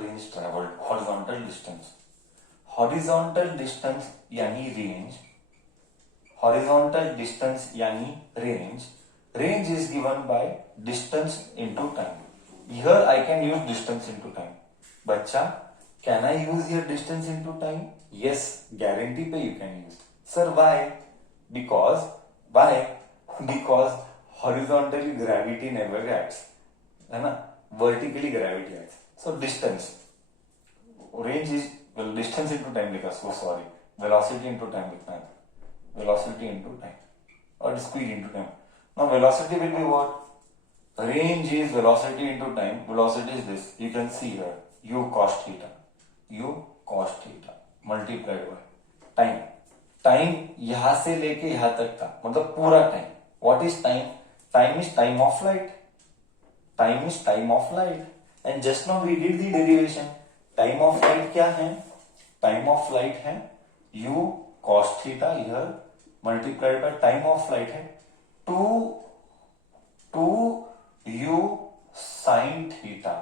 Range travelled, horizontal distance. Horizontal distance यानी range, horizontal distance यानी range, range is given by distance into time. Here I can use distance into time. बच्चा, can I use here distance into time? Yes, guarantee पे you can use. Sir why? Because why? Because horizontally gravity never acts, है ना, vertically gravity acts. So distance, range is, well, distance into time लिखा, so sorry, velocity into time लिखना है, velocity into time or speed into time. Now velocity will be what? Range is velocity into time. Velocity is this, you can see here, u cos theta, u cos theta multiplied by time. Time यहां से लेके यहां तक था, मतलब पूरा time. What is time? Time is time of light, time is time of light. And just now we did the derivation. Time of light क्या है? टाइम ऑफ लाइट है u cos theta here multiplied by time of light है 2 u sin theta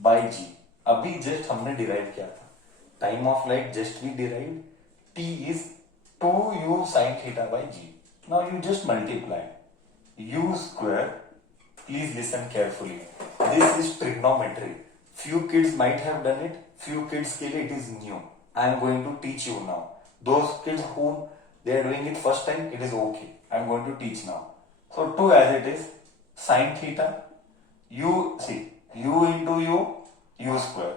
by g। अभी just हमने derive किया था, time of light just we derive, t is 2u sin theta by g। Now you just multiply u square, please listen carefully, this is trigonometry. Few kids might have done it, few kids के लिए it is new. I am going to teach you now. Those kids whom they are doing it first time, it is okay. I am going to teach now. So 2 as it is, sin theta, u, see, u into u, u square,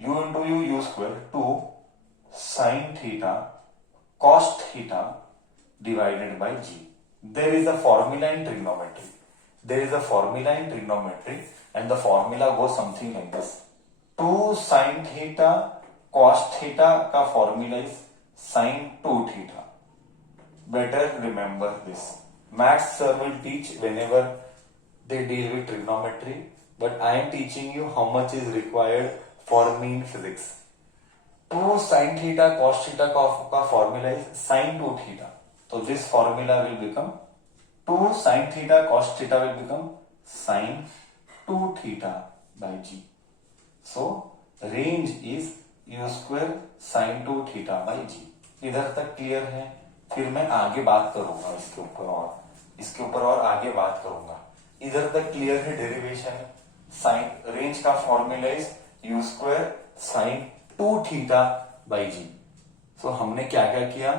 u into u, u square, 2 sin theta cos theta divided by g. There is a formula in trigonometry. There is a formula in trigonometry. And the formula goes something like this. 2 sin theta cos theta का formula is sin 2 theta. Better remember this. Maths sir will teach whenever they deal with trigonometry, but I am teaching you how much is required for me in physics. 2 sin theta cos theta का formula is sin 2 theta. So this formula will become 2 sin theta cos theta will become sin 2 theta by g. So range is u square sin 2 theta by g. इधर तक clear है? फिर मैं आगे बात करूंगा इसके ऊपर और आगे बात करूंगा। इधर तक क्लियर है? डेरिवेशन साइन रेंज का formula is u square sin 2 theta by g. So हमने क्या क्या किया?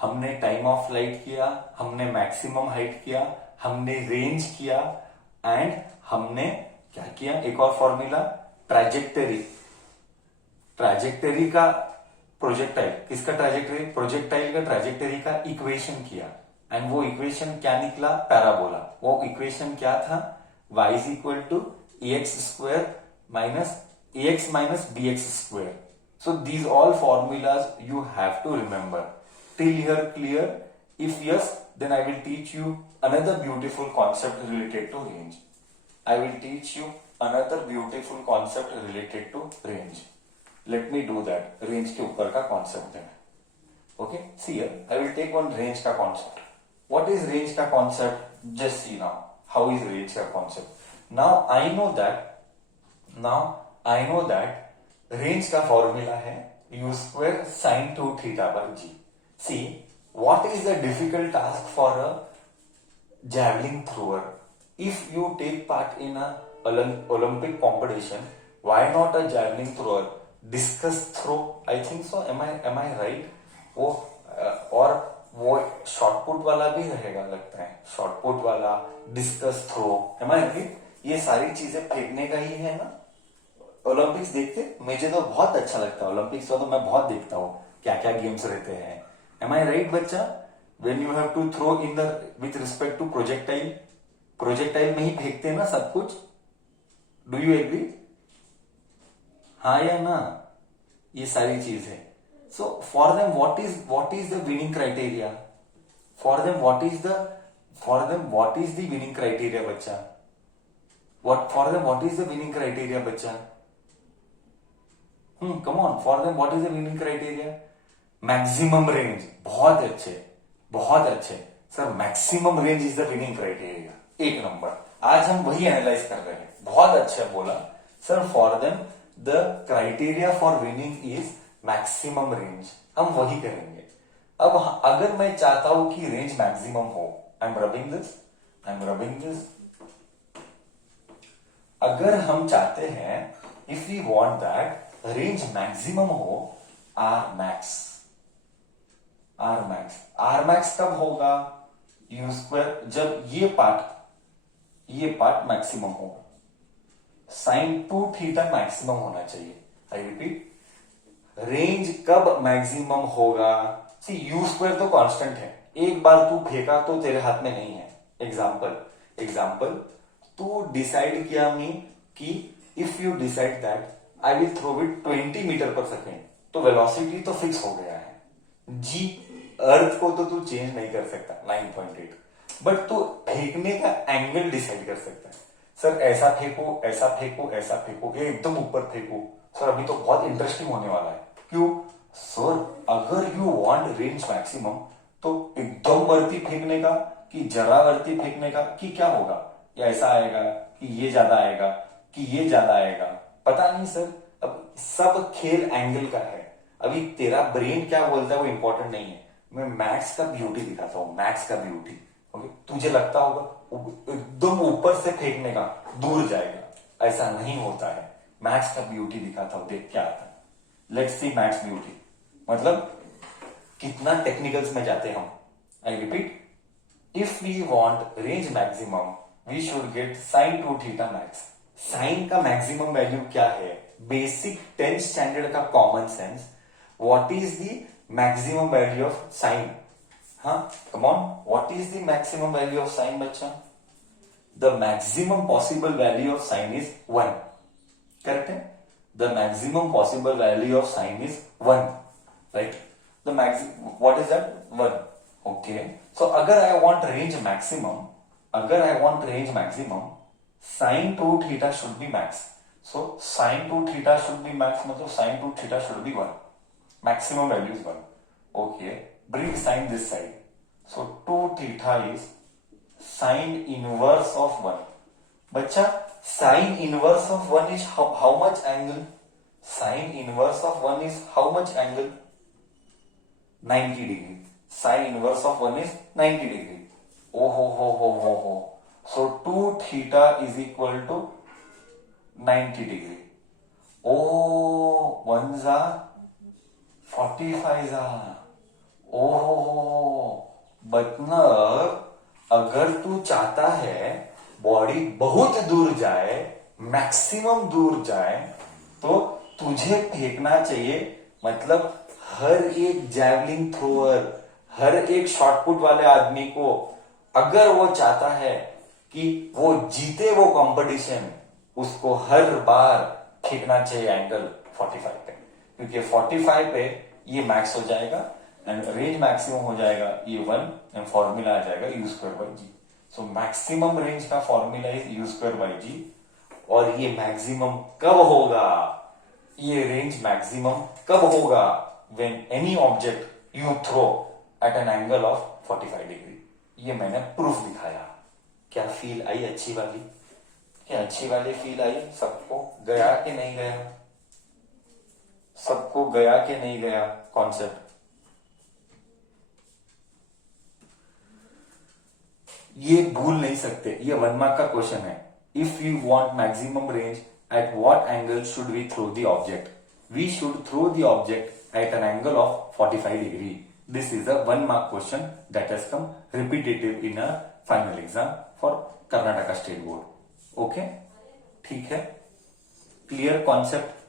हमने टाइम ऑफ लाइट किया, हमने मैक्सिमम हाइट किया, हमने रेंज किया, एंड हमने क्या किया? एक और फॉर्मूला, ट्रैजेक्टरी। ट्रैजेक्टरी का प्रोजेक्टाइल, किसका ट्रैजेक्टरी? प्रोजेक्टाइल का ट्रैजेक्टरी का इक्वेशन किया, एंड वो इक्वेशन क्या निकला? पैराबोला। वो इक्वेशन क्या था? y is equal to ax square minus ax minus bx square. So these all formulas you have to remember. Till here clear? If yes, then I will teach you another beautiful concept related to range. I will teach you another beautiful concept related to range. Let me do that. Range के ऊपर का concept है. Okay, see here. I will take one range का concept. What is range का concept? Just see now. How is range का concept? Now I know that range का formula है u square sin 2 theta by g. See, what is the difficult task for a javelin thrower? If you take part in a Olympic competition, why not a javelin thrower? Discus throw, I think so. Am I right? वो और वो short put वाला भी रहेगा लगता है, shot put वाला, discus throw, am I right? ये सारी चीजें फेंकने का ही है ना। ओलंपिक्स देखते, मुझे तो बहुत अच्छा लगता है ओलंपिक्स का, तो मैं बहुत देखता हूँ क्या क्या गेम्स रहते हैं। Am I right बच्चा? When you have to throw in the with respect to projectile, projectile में ही फेंकते हैं ना सब कुछ। Do you agree? हाँ या ना? ये सारी चीज है। So for them what is the winning criteria? For them what is the winning criteria बच्चा? For them what is the winning criteria बच्चा? Come on, for them what is the winning criteria? Maximum range. बहुत अच्छे sir, maximum range is the winning criteria. एक नंबर। आज हम वही analyse कर रहे हैं। बहुत अच्छा बोला sir. For them the criteria for winning is maximum range, हम वही करेंगे। अब अगर मैं चाहता हूं कि रेंज मैक्सिमम हो, आई एम रबिंग दिस, अगर हम चाहते हैं if we want that range maximum हो, आर मैक्स कब होगा, यू स्क्वायर, जब ये पार्ट मैक्सिमम होगा, साइन 2 थीटा मैक्सिमम होना चाहिए। आई रिपीट, रेंज कब मैक्सिमम होगा, सी यू स्क्वायर तो कांस्टेंट है, एक बार तू फेंका तो तेरे हाथ में नहीं है। एग्जाम्पल तू डिसाइड किया कि if you decide that I will throw it 20 metre per second, तो वेलोसिटी तो फिक्स हो गया है। जी अर्थ को तो तू चेंज नहीं कर सकता 9.8, बट तू फेंकने का एंगल डिसाइड कर सकता है। सर ऐसा फेंको, ऐसा फेंको, ऐसा फेंको, एकदम ऊपर फेंको। सर अभी तो बहुत इंटरेस्टिंग होने वाला है। क्यों सर, अगर यू वांट रेंज मैक्सिमम तो एकदम वर्ती फेंकने का कि जरा वर्ती फेंकने का, कि क्या होगा, या ऐसा आएगा कि ये ज्यादा आएगा कि ये ज्यादा आएगा, पता नहीं सर। अब सब खेल एंगल का है। अभी तेरा ब्रेन क्या बोलता है वो इंपॉर्टेंट नहीं है, मैं मैथ्स का ब्यूटी दिखाता हूं, मैथ्स का ब्यूटी। ओके, तुझे लगता होगा एकदम ऊपर से फेंकने का दूर जाएगा, ऐसा नहीं होता है। मैथ्स का ब्यूटी दिखाता हूं, देख क्या आता है। लेट्स सी मैथ्स ब्यूटी, मतलब कितना टेक्निकल्स में जाते हम। I repeat, if we want range maximum we should get sine 2 theta max. Sine का मैक्सिमम वैल्यू क्या है, बेसिक 10th स्टैंडर्ड का common sense, what is the maximum value of sine. हाँ come on, what is the maximum value of sine बच्चा, the maximum possible value of sine is 1, correct है। The maximum possible value of sine is 1, right. The maximum what is that, 1, okay. So अगर I want range maximum, sin 2 theta should be max. So sin 2 theta should be max, मतलब sin 2 theta should be 1. Maximum value is 1. Okay, bring sin this side. So 2 theta is sin inverse of 1. बच्चा sin inverse of 1 is how much angle? Sin inverse of 1 is how much angle? 90 degree. Sin inverse of 1 is 90 degree. Oh ho. So 2 theta is equal to 90 degree. Oh, 1 za 45 za. Oh, मतलब अगर तू चाहता है body बहुत दूर जाए, maximum दूर जाए, तो तुझे फेंकना चाहिए, मतलब हर एक जैवलिन थ्रोअर, हर एक शॉटपुट वाले आदमी को अगर वो चाहता है कि वो जीते वो कंपटीशन, उसको हर बार फेंकना चाहिए एंगल 45 पे, क्योंकि 45 पे ये मैक्स हो जाएगा एंड रेंज मैक्सिमम हो जाएगा, ये 1 एंड फॉर्मूला आ जाएगा u square by g. So maximum range का formula is u square by g. और ये मैक्सिमम कब होगा, ये रेंज मैक्सिमम कब होगा, when any object you throw at an angle of 45 degree. ये मैंने प्रूफ दिखाया। क्या फील आई अच्छी वाली, क्या अच्छी वाली फील आई, सबको गया कि नहीं गया, सबको गया कि नहीं गया कॉन्सेप्ट। ये भूल नहीं सकते, ये 1 मार्क का क्वेश्चन है। If you want maximum range at what angle should we throw the object, we should throw the object at an angle of 45 degree. This is a 1 mark question that has come repetitive in a final exam for Karnataka state board. Okay, ठीक है, clear concept.